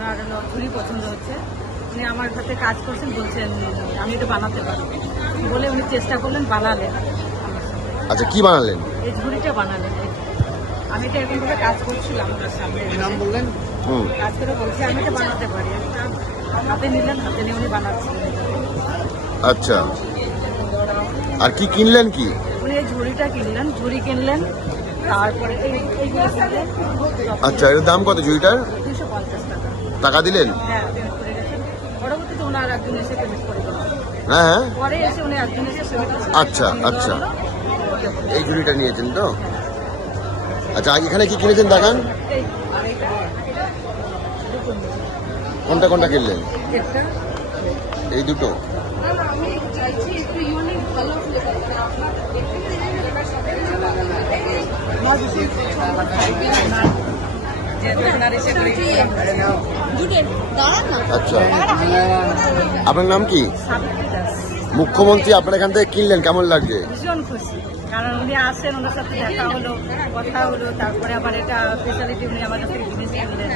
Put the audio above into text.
ওনার ঝুড়ি পছন্দ হচ্ছে। উনি আমার সাথে কাজ করছেন, বলছেন আমি এটা বানাতে পারবো বলে উনি চেষ্টা করলেন, বানালেন। আচ্ছা, কি বানালেন? এই ঝুড়িটা বানালেন। আমি তো এরকম ভাবে কাজ করছিলাম ওনার সামনে, নাম বললেন, কাজ করে বলছি আমি এটা বানাতে পারি। হাতে নিলেন, হাতে নিয়ে উনি বানাচ্ছেন। আচ্ছা, আর কি কিনলেন? কি উনি এই ঝুড়িটা কিনলেন, ঝুড়ি কিনলেন, তারপরে এইগুলো কিনলেন। আচ্ছা, এর দাম কত ঝুড়িটার? 250 টাকা। টাকা দিলেন? হ্যাঁ, পেমেন্ট করে গেছেন। পরবর্তীতে ওনার একজন এসে পেমেন্ট করে দিলেন। হ্যাঁ হ্যাঁ, পরে এসে উনি একজন এসে পেমেন্ট করে আচ্ছা আচ্ছা, এই ঝুড়িটা নিয়েছেন তো? আচ্ছা, এখানে কি কিনেছেন দেখান। এই আরেকটা কোনটা কোনটা কিনলেন? একটা এই দুটো? আমি চাইছি একটু ইউনিক ভালো ফ্লেভার, আচ্ছা, আপনার নাম কি? সাবিত্রী দাস। মুখ্যমন্ত্রী আপনার এখান থেকে কিনলেন, কেমন লাগছে? ভীষণ খুশি, কারণ উনি আসেন, ওনার সাথে দেখা হলো, কথা হলো, তারপরে আবার এটা স্পেশালিটি উনি আমার কাছ থেকে জিনিস কিনলেন।